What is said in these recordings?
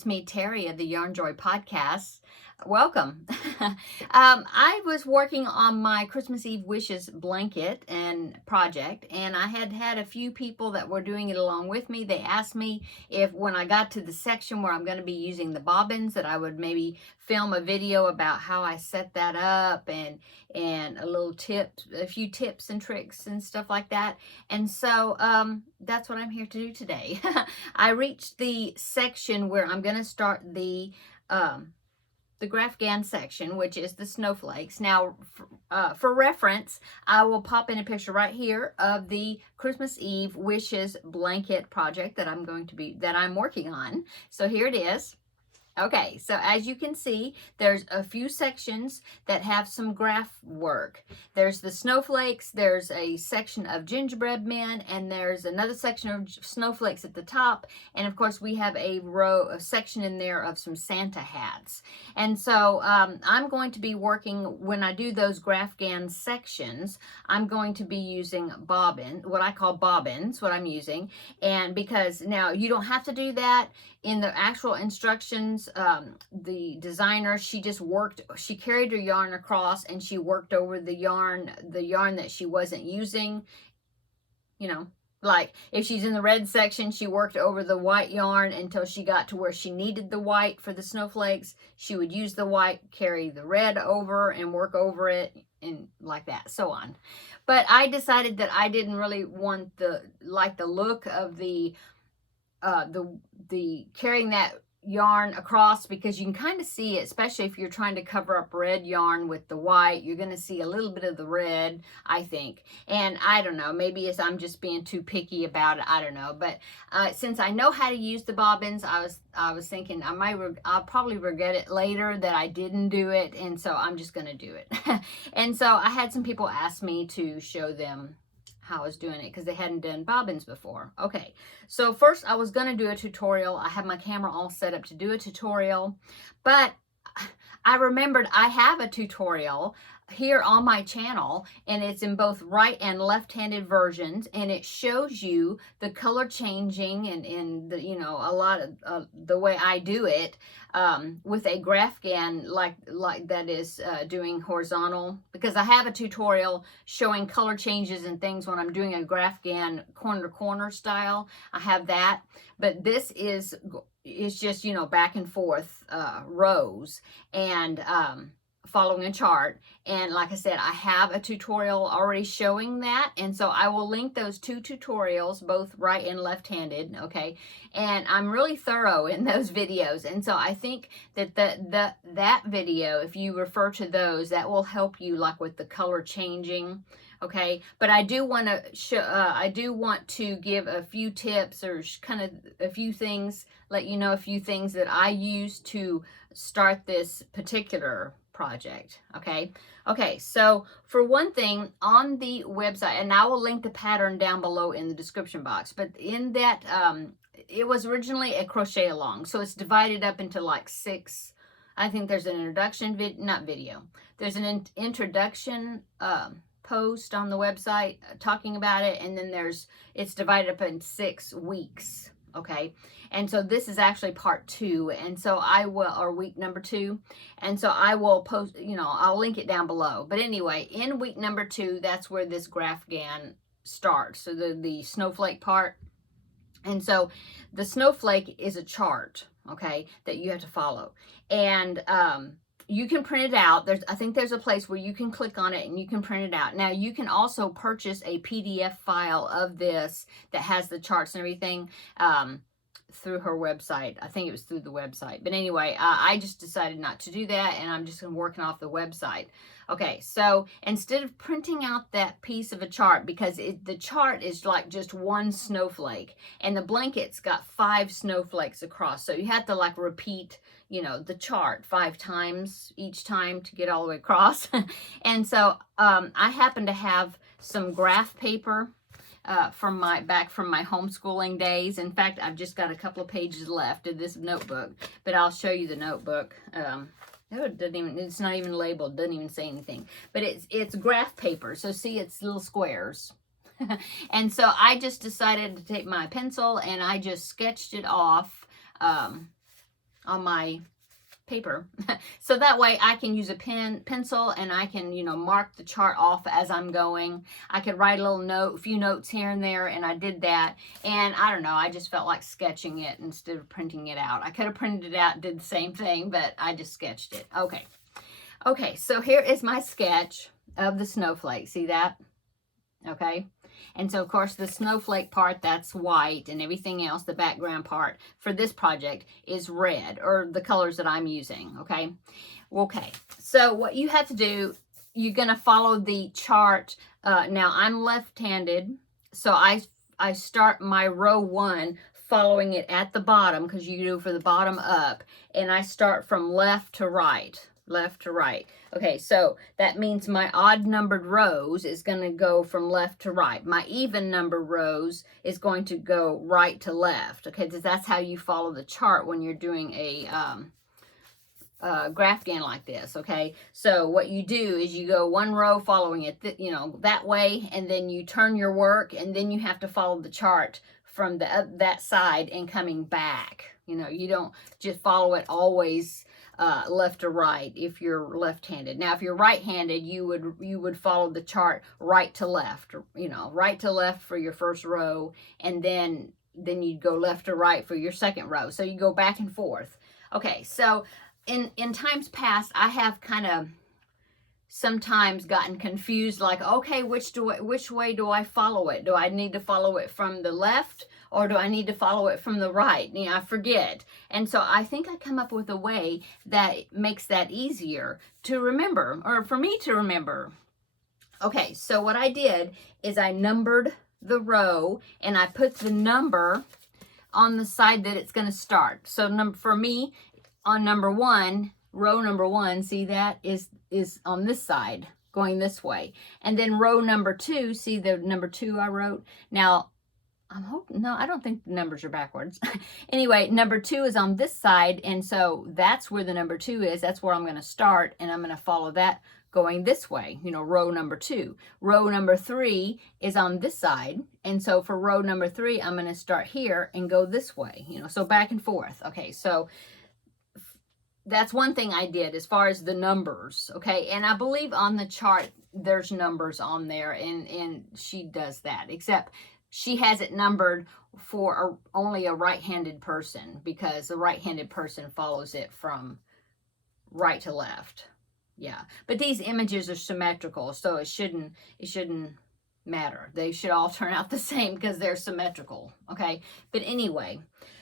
it's me, Terri of the Yarn Joy Podcast. Welcome. I was working on my Christmas Eve wishes blanket and project, and I had a few people that were doing it along with me. They asked me if when I got to the section where I'm going to be using the bobbins that I would maybe film a video about how I set that up and a few tips and tricks and stuff like that. And so that's what I'm here to do today. I reached the section where I'm going to start the Grafgan section, which is the snowflakes. Now, for reference, I will pop in a picture right here of the Christmas Eve wishes blanket project that I'm working on. So here it is. Okay, so as you can see, there's a few sections that have some graph work. There's the snowflakes, there's a section of gingerbread men, and there's another section of snowflakes at the top. And of course, we have a section in there of some Santa hats. And so I'm going to be working, when I do those Grafgan sections, I'm going to be using what I call bobbins, what I'm using. And because now you don't have to do that. In the actual instructions, the designer, she carried her yarn across and she worked over the yarn that she wasn't using. You know, like if she's in the red section, she worked over the white yarn until she got to where she needed the white for the snowflakes. She would use the white, carry the red over and work over it, and like that, so on. But I decided that I didn't really want the look of the carrying that yarn across, because you can kind of see it, especially if you're trying to cover up red yarn with the white. You're going to see a little bit of the red, I think. And I don't know, maybe I'm just being too picky about it. I don't know. But since I know how to use the bobbins, I was thinking I'll probably regret it later that I didn't do it, and so I'm just going to do it. And so I had some people ask me to show them how I was doing it because they hadn't done bobbins before. Okay, so first I was going to do a tutorial. I have my camera all set up to do a tutorial, but I remembered I have a tutorial here on my channel, and it's in both right and left-handed versions, and it shows you the color changing and the, a lot of the way I do it with a Grafgan like that is doing horizontal, because I have a tutorial showing color changes and things when I'm doing a Grafgan corner to corner style. I have that, but this is just, back and forth rows and following a chart. And like I said, I have a tutorial already showing that, and so I will link those two tutorials, both right and left-handed. Okay, and I'm really thorough in those videos, and so I think that that video, if you refer to those, that will help you like with the color changing. Okay, but I do want to show, I do want to give a few tips or kind of a few things, let you know a few things that I use to start this particular project. Okay, so for one thing, on the website, and I will link the pattern down below in the description box, but in that, it was originally a crochet along, so it's divided up into like 6. I think there's an introduction there's an introduction post on the website talking about it, and then it's divided up in 6 weeks. Okay, and so this is actually part 2, and so or week number 2, and so I will post, I'll link it down below. But anyway, in week number 2, that's where this Grafgan starts, so the snowflake part. And so the snowflake is a chart, okay, that you have to follow, and you can print it out. I think there's a place where you can click on it and you can print it out. Now, you can also purchase a PDF file of this that has the charts and everything through her website. I think it was through the website. But anyway, I just decided not to do that, and I'm just working off the website. Okay, so instead of printing out that piece of a chart, because the chart is like just one snowflake, and the blanket's got 5 snowflakes across, so you have to like repeat the chart 5 times each time to get all the way across. And so I happen to have some graph paper from my homeschooling days. In fact, I've just got a couple of pages left of this notebook, but I'll show you the notebook. It's not even labeled, doesn't even say anything, but it's graph paper. So see, it's little squares. And so I just decided to take my pencil and I just sketched it off paper. So that way I can use a pencil, and I can, you know, mark the chart off as I'm going. I could write a few notes here and there, and I did that. And I don't know, I just felt like sketching it instead of printing it out. I could have printed it out and did the same thing, but I just sketched it. Okay, so here is my sketch of the snowflake. See that? Okay. And so, of course, the snowflake part, that's white, and everything else, the background part for this project is red, or the colors that I'm using, okay? Okay, so what you have to do, you're going to follow the chart. Now, I'm left-handed, so I start my row 1 following it at the bottom, because you do for the bottom up, and I start from left to right. Left to right. Okay, so that means my odd numbered rows is going to go from left to right. My even numbered rows is going to go right to left. Okay, that's how you follow the chart when you're doing a graph-gan like this. Okay, so what you do is you go one row following it, you know, that way, and then you turn your work, and then you have to follow the chart from that side and coming back. You know, you don't just follow it always left to right if you're left-handed. Now, if you're right-handed, you would follow the chart right to left, you know, right to left for your first row, and then you'd go left to right for your second row. So you go back and forth. Okay, so in times past, I have kind of sometimes gotten confused, like, okay, which way do I follow it? Do I need to follow it from the left, or do I need to follow it from the right? You know, I forget. And so I think I come up with a way that makes that easier to remember, or for me to remember. Okay, so what I did is I numbered the row, and I put the number on the side that it's going to start. So for me, on number 1, row number 1, see that is on this side, going this way. And then row number 2, see the number 2 I wrote? Now, I'm hoping, no, I don't think the numbers are backwards. Anyway, number 2 is on this side, and so that's where the number 2 is. That's where I'm going to start, and I'm going to follow that going this way, you know, row number 2. Row number 3 is on this side, and so for row number 3, I'm going to start here and go this way, you know, so back and forth. Okay, so that's one thing I did as far as the numbers, okay? And I believe on the chart there's numbers on there, and she does that, except she has it numbered for only a right-handed person, because the right-handed person follows it from right to left. Yeah, but these images are symmetrical, so it shouldn't matter. They should all turn out the same because they're symmetrical, okay? But anyway,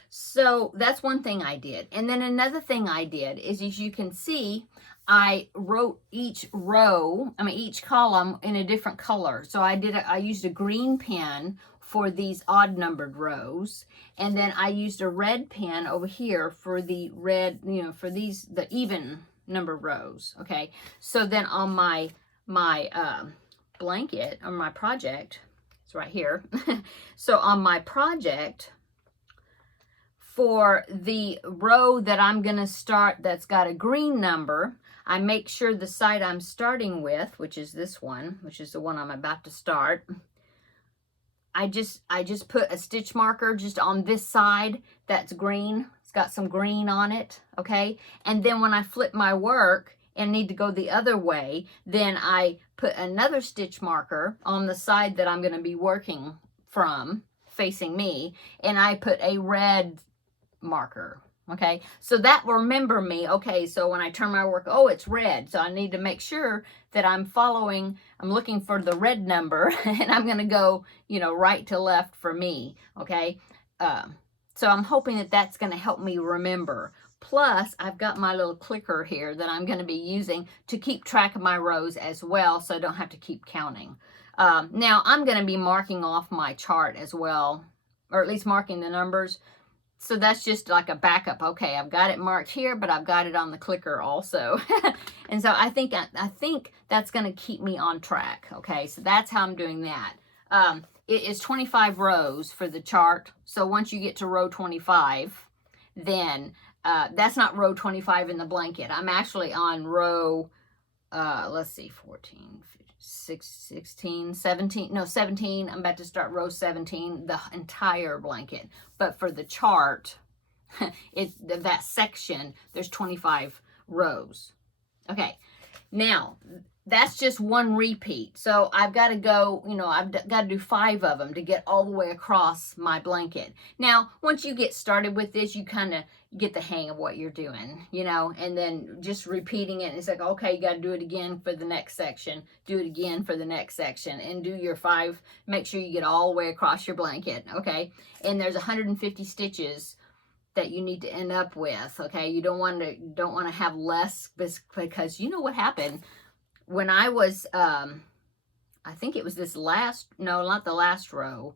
so that's one thing I did. And then another thing I did is, as you can see, I wrote each column in a different color. So I used a green pen for these odd numbered rows, and then I used a red pen over here for the red, you know, for the even numbered rows. Okay, so then on my blanket, or my project, it's right here. So on my project, for the row that I'm going to start that's got a green number, I make sure the side I'm starting with, which is this one, which is the one I'm about to start, I just put a stitch marker just on this side that's green. It's got some green on it, okay? And then when I flip my work and need to go the other way, then I put another stitch marker on the side that I'm going to be working from, facing me, and I put a red marker. Okay, so that will remember me. Okay, so when I turn my work, oh, it's red. So I need to make sure that I'm looking for the red number, and I'm going to go, you know, right to left for me. Okay, so I'm hoping that that's going to help me remember. Plus, I've got my little clicker here that I'm going to be using to keep track of my rows as well, so I don't have to keep counting. Now, I'm going to be marking off my chart as well, or at least marking the numbers. So that's just like a backup. Okay, I've got it marked here, but I've got it on the clicker also. And so I think that's going to keep me on track. Okay, so that's how I'm doing that. It is 25 rows for the chart. So once you get to row 25, then that's not row 25 in the blanket. I'm actually on row, let's see, 14, 16, 17, no, 17. I'm about to start row 17, the entire blanket. But for the chart, that section, there's 25 rows. Okay, now that's just one repeat. So I've got to go, I've got to do 5 of them to get all the way across my blanket. Now, once you get started with this, you kind of get the hang of what you're doing, and then just repeating it. And it's like, okay, you got to do it again for the next section, do it again for the next section, and do your 5. Make sure you get all the way across your blanket, okay? And there's 150 stitches that you need to end up with, okay? You don't want to have less, because you know what happened when I was, I think it was this last, no, not the last row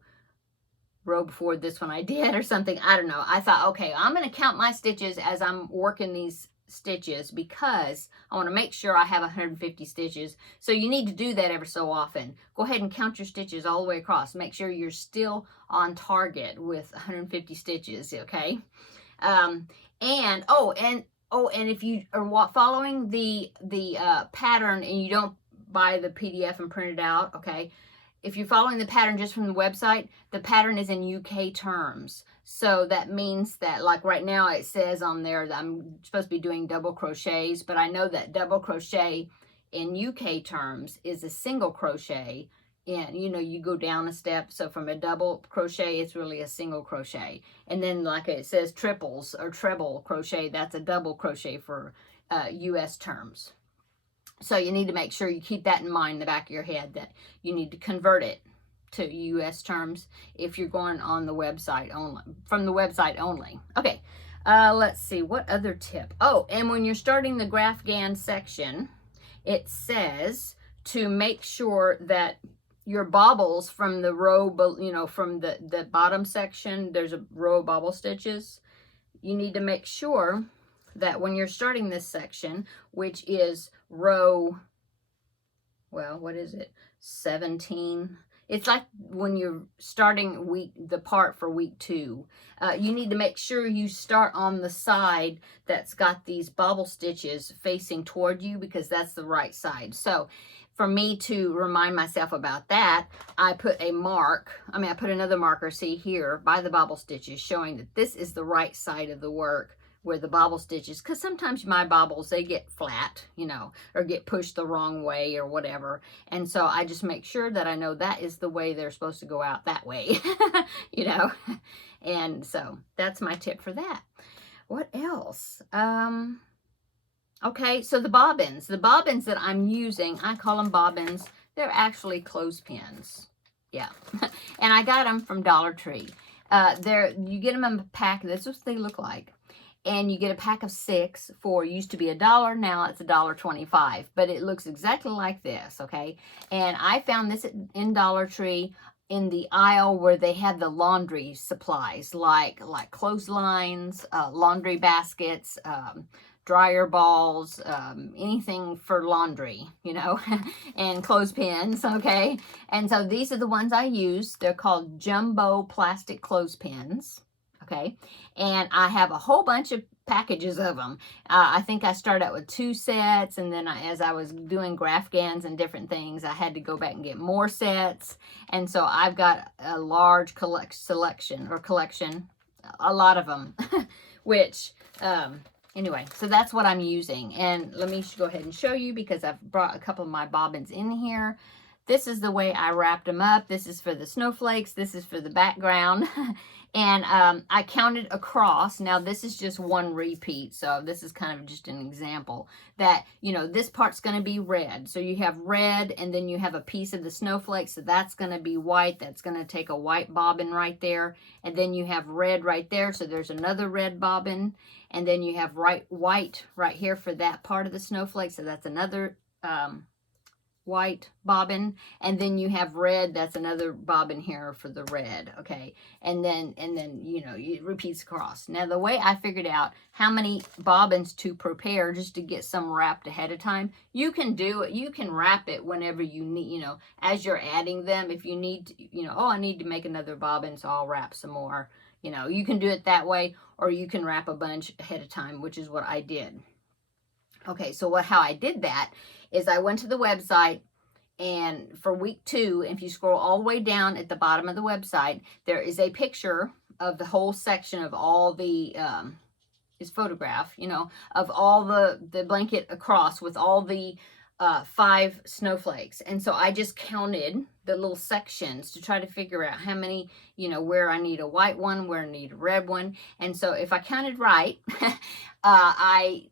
before this one I did or something, I don't know. I thought, okay, I'm going to count my stitches as I'm working these stitches because I want to make sure I have 150 stitches. So you need to do that every so often. Go ahead and count your stitches all the way across. Make sure you're still on target with 150 stitches, okay? And if you are following the pattern and you don't buy the PDF and print it out, okay? If you're following the pattern just from the website, the pattern is in UK terms. So that means that, like right now it says on there that I'm supposed to be doing double crochets, but I know that double crochet in UK terms is a single crochet. And you go down a step, so from a double crochet it's really a single crochet, and then like it says triples or treble crochet, that's a double crochet for US terms. So you need to make sure you keep that in mind in the back of your head, that you need to convert it to US terms if you're going on the website only, from the website only. Okay, let's see, what other tip? Oh, and when you're starting the Grafghan section, it says to make sure that your bobbles from the row, from the bottom section, there's a row of bobble stitches. You need to make sure that when you're starting this section, which is row, well, what is it? 17. It's like when you're starting the part for week 2. You need to make sure you start on the side that's got these bobble stitches facing toward you, because that's the right side. So for me to remind myself about that, I put I put another marker, see here, by the bobble stitches, showing that this is the right side of the work where the bobble stitches, because sometimes my bobbles, they get flat, or get pushed the wrong way or whatever. And so I just make sure that I know that is the way they're supposed to go out, that way, And so that's my tip for that. What else? Okay, so the bobbins that I'm using, I call them bobbins. They're actually clothespins. Yeah, and I got them from Dollar Tree. You get them in a pack. This is what they look like. And you get a pack of 6 for, used to be $1, now it's $1.25. But it looks exactly like this, okay? And I found this in Dollar Tree in the aisle where they had the laundry supplies, like clotheslines, laundry baskets, dryer balls, anything for laundry, and clothespins, okay? And so these are the ones I use. They're called jumbo plastic clothespins, okay? And I have a whole bunch of packages of them. I think I started out with 2 sets, and then as I was doing Grafghans and different things, I had to go back and get more sets. And so I've got a large collection, a lot of them, which... Anyway, so that's what I'm using. And let me go ahead and show you, because I've brought a couple of my bobbins in here. This is the way I wrapped them up. This is for the snowflakes. This is for the background. And I counted across. Now, this is just one repeat. So this is kind of just an example that, this part's going to be red. So you have red, and then you have a piece of the snowflake. So that's going to be white. That's going to take a white bobbin right there. And then you have red right there. So there's another red bobbin. And then you have white right here for that part of the snowflake. So that's another white bobbin. And then you have red. That's another bobbin here for the red. Okay. And then it repeats across. Now, the way I figured out how many bobbins to prepare, just to get some wrapped ahead of time, you can do it. You can wrap it whenever you need, as you're adding them. If you need to, oh, I need to make another bobbin, so I'll wrap some more. You can do it that way, or you can wrap a bunch ahead of time, which is what I did. Okay, so how I did that is I went to the website, and for week 2, if you scroll all the way down at the bottom of the website, there is a picture of the whole section of all the, his photograph, you know, of all the blanket across with all the 5 snowflakes. And so I just counted the little sections to try to figure out how many, you know, where I need a white one, where I need a red one. And so if I counted right, I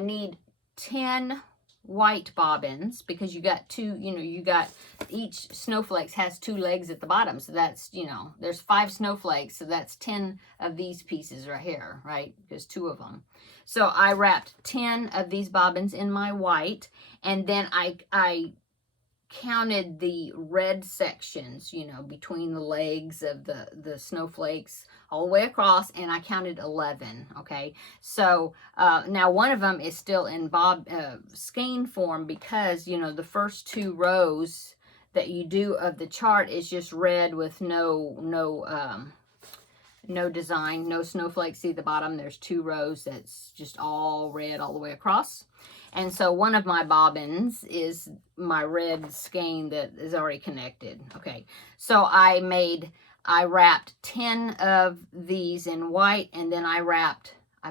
need 10 white bobbins, because you got 2, you know, you got each snowflake has 2 legs at the bottom. So that's, you know, there's 5 snowflakes. So that's 10 of these pieces right here, right? There's 2 of them. So I wrapped 10 of these bobbins in my white, and then I counted the red sections, you know, between the legs of the snowflakes all the way across, and I counted 11. Okay, so now one of them is still in skein form, because, you know, the first 2 rows that you do of the chart is just red with no design, no snowflakes. See the bottom, there's 2 rows that's just all red all the way across. And so one of my bobbins is my red skein that is already connected. Okay, so I wrapped 10 of these in white, and then I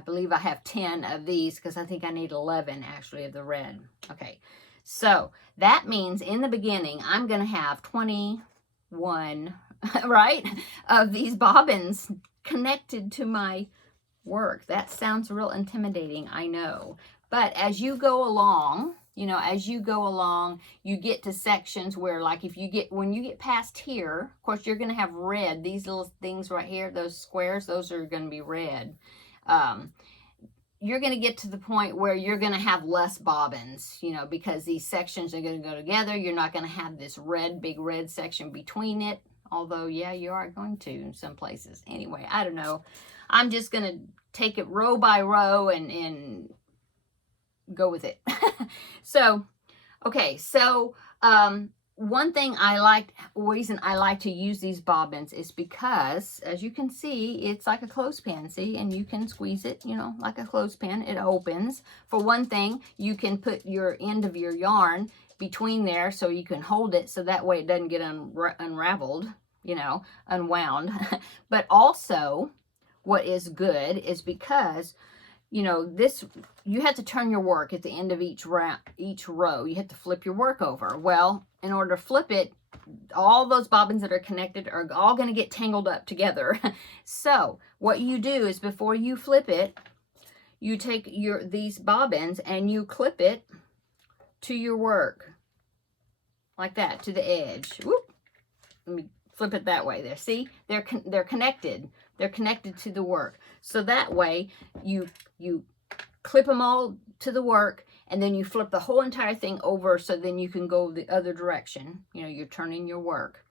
believe I have 10 of these, because I think I need 11 actually of the red. Okay, so that means in the beginning I'm going to have 21, right, of these bobbins connected to my work. That sounds real intimidating, I know. But as you go along, you know, you get to sections where, like, when you get past here, of course, you're going to have red. These little things right here, those squares, those are going to be red. You're going to get to the point where you're going to have less bobbins, you know, because these sections are going to go together. You're not going to have this big red section between it. Although, yeah, you are going to in some places. Anyway, I don't know. I'm just going to take it row by row and go with it. So, okay, so one reason I like to use these bobbins is because, as you can see, it's like a clothespin, see, and you can squeeze it, you know, like a clothespin. It opens. For one thing, you can put your end of your yarn between there so you can hold it, so that way it doesn't get unraveled, you know, unwound. But also, what is good is because, you know, you have to turn your work at the end of each row. You have to flip your work over. Well, in order to flip it, all those bobbins that are connected are all going to get tangled up together. So what you do is, before you flip it, you take these bobbins and you clip it to your work like that, to the edge. Whoop. Let me flip it that way there. See, they're connected. They're connected to the work. So that way you clip them all to the work, and then you flip the whole entire thing over, so then you can go the other direction. You know, you're turning your work,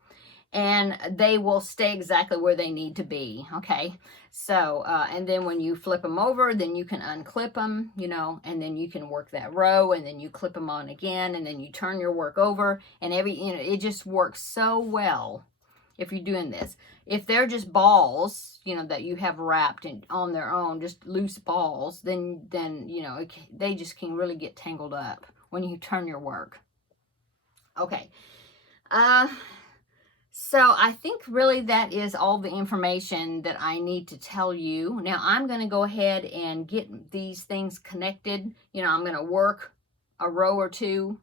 and they will stay exactly where they need to be. Okay, so and then when you flip them over, then you can unclip them, you know, and then you can work that row, and then you clip them on again, and then you turn your work over, and it just works so well if you're doing this. If they're just balls, you know, that you have wrapped on their own, just loose balls, then you know, they just can really get tangled up when you turn your work. Okay. So I think really that is all the information that I need to tell you. Now I'm going to go ahead and get these things connected. You know, I'm going to work a row or 2,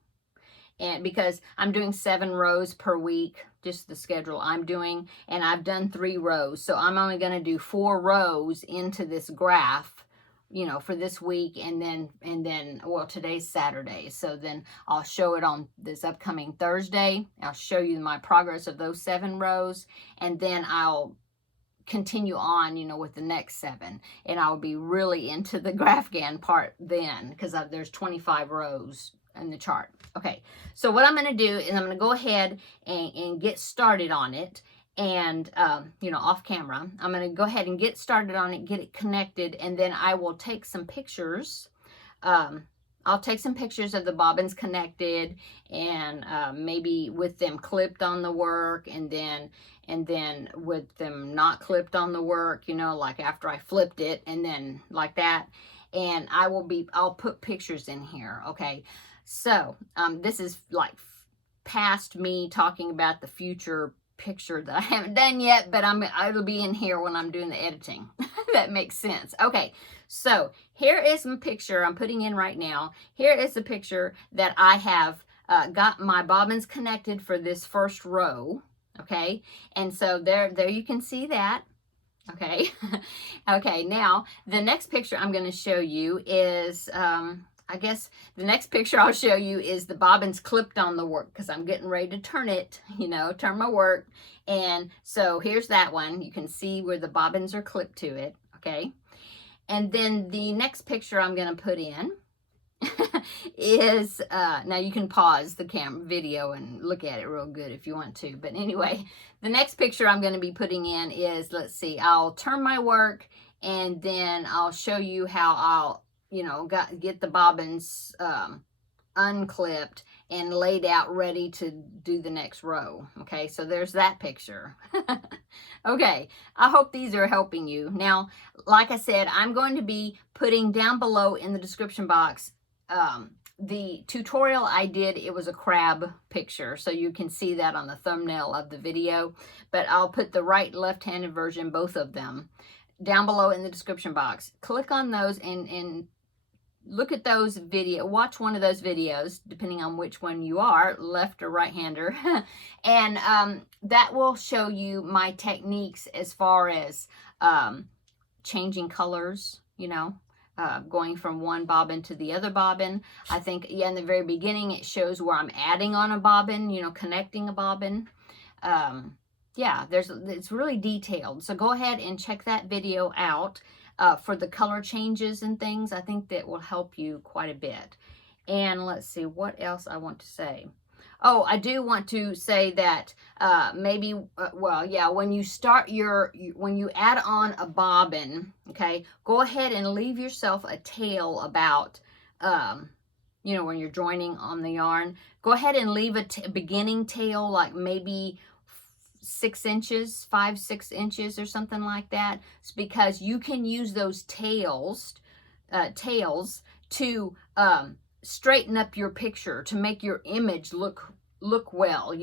and because I'm doing 7 rows per week, just the schedule I'm doing, and I've done 3 rows. So I'm only going to do 4 rows into this graph, you know, for this week, and then well, today's Saturday, so then I'll show it on this upcoming Thursday. I'll show you my progress of those 7 rows, and then I'll continue on, you know, with the next 7, and I'll be really into the GraphGAN part then, because there's 25 rows in the chart. Okay, so what I'm going to do is I'm going to go ahead and get started on it, and you know, off camera I'm going to go ahead and get started on it, get it connected, and then I will take some pictures. I'll take some pictures of the bobbins connected, and maybe with them clipped on the work, and then with them not clipped on the work, you know, like after I flipped it, and then like that. And I'll put pictures in here. Okay, so this is like past me talking about the future picture that I haven't done yet, but it'll be in here when I'm doing the editing. That makes sense. Okay, so here is my picture I'm putting in right now. Here is the picture that I have got my bobbins connected for this first row. Okay, and so there you can see that. Okay. Okay, now the next picture I'm going to show you is I guess the next picture I'll show you is the bobbins clipped on the work, because I'm getting ready to turn it, turn my work. And so here's that one. You can see where the bobbins are clipped to it. Okay. And then the next picture I'm going to put in is, now you can pause the camera video and look at it real good if you want to. But anyway, the next picture I'm going to be putting in is, let's see, I'll turn my work and then I'll show you how I'll, get the bobbins unclipped and laid out ready to do the next row. Okay, so there's that picture. Okay, I hope these are helping you. Now, like I said, I'm going to be putting down below in the description box the tutorial I did. It was a crab picture, so you can see that on the thumbnail of the video, but I'll put the right left-handed version, both of them, down below in the description box. Click on those and look at those watch one of those videos, depending on which one you are, left or right-hander. And that will show you my techniques as far as changing colors, going from one bobbin to the other bobbin. I think, in the very beginning, it shows where I'm adding on a bobbin, connecting a bobbin. Yeah, it's really detailed. So go ahead and check that video out. For the color changes and things, I think that will help you quite a bit. And let's see what else I want to say. Oh, I do want to say that maybe, when you start when you add on a bobbin, okay, go ahead and leave yourself a tail about, when you're joining on the yarn, go ahead and leave a beginning tail, like maybe 6 inches, 5-6 inches or something like that. It's because you can use those tails to straighten up your picture, to make your image look well.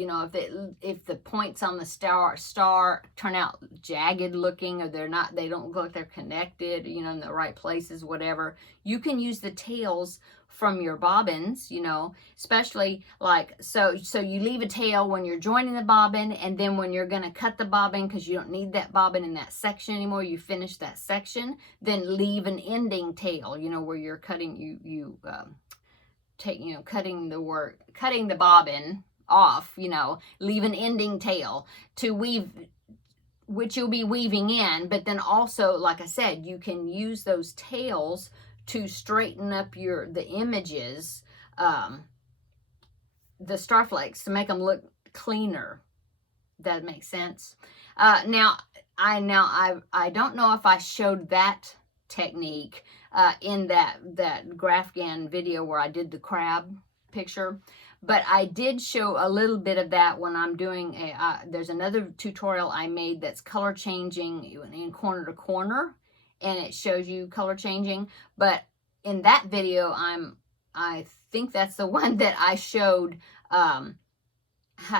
If the points on the star turn out jagged looking, or they don't look like they're connected, in the right places, whatever, you can use the tails from your bobbins, especially like, so you leave a tail when you're joining the bobbin, and then when you're going to cut the bobbin, because you don't need that bobbin in that section anymore, you finish that section, then leave an ending tail, where you're cutting, cutting the bobbin off, leave an ending tail to weave, which you'll be weaving in. But then also, like I said, you can use those tails to straighten up the images, the star flakes, to make them look cleaner. That makes sense. Now I don't know if I showed that technique in that Grafgan video where I did the crab picture, but I did show a little bit of that when I'm doing there's another tutorial I made that's color changing in corner to corner, and it shows you color changing. But in that video, I think that's the one that I showed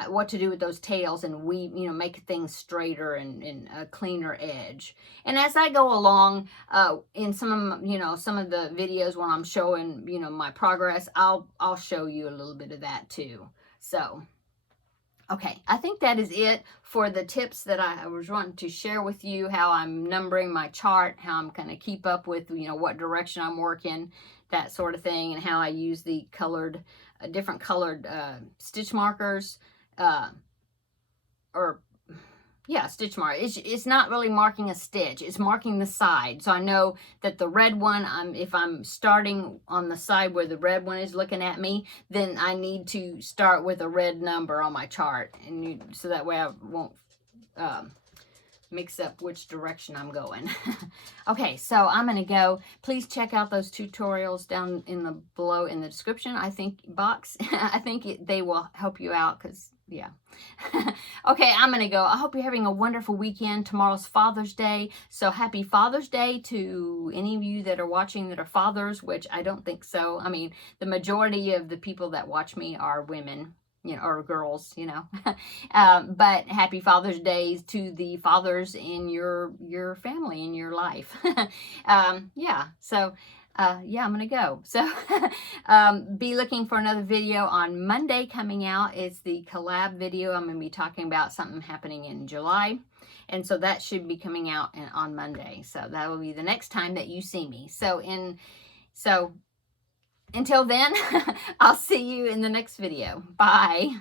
what to do with those tails and weave, make things straighter and a cleaner edge. And as I go along, in some of the videos when I'm showing, my progress, I'll show you a little bit of that too. So, okay, I think that is it for the tips that I was wanting to share with you, how I'm numbering my chart, how I'm going to keep up with, what direction I'm working, that sort of thing, and how I use the colored, different colored stitch markers, stitch mark. It's not really marking a stitch, it's marking the side. So I know that the red one, if I'm starting on the side where the red one is looking at me, then I need to start with a red number on my chart, and so that way I won't mix up which direction I'm going. Okay, so I'm going to go. Please check out those tutorials down below in the description, I think, box. I think they will help you out, because, yeah. Okay, I'm going to go. I hope you're having a wonderful weekend. Tomorrow's Father's Day, so happy Father's Day to any of you that are watching that are fathers, which I don't think so. I mean, the majority of the people that watch me are women. you know, or girls, you know. But happy Father's Day to the fathers in your family, in your life. Yeah, so yeah, I'm gonna go. So be looking for another video on Monday coming out. It's the collab video. I'm gonna be talking about something happening in July. And so that should be coming out on Monday. So that will be the next time that you see me. So until then, I'll see you in the next video. Bye.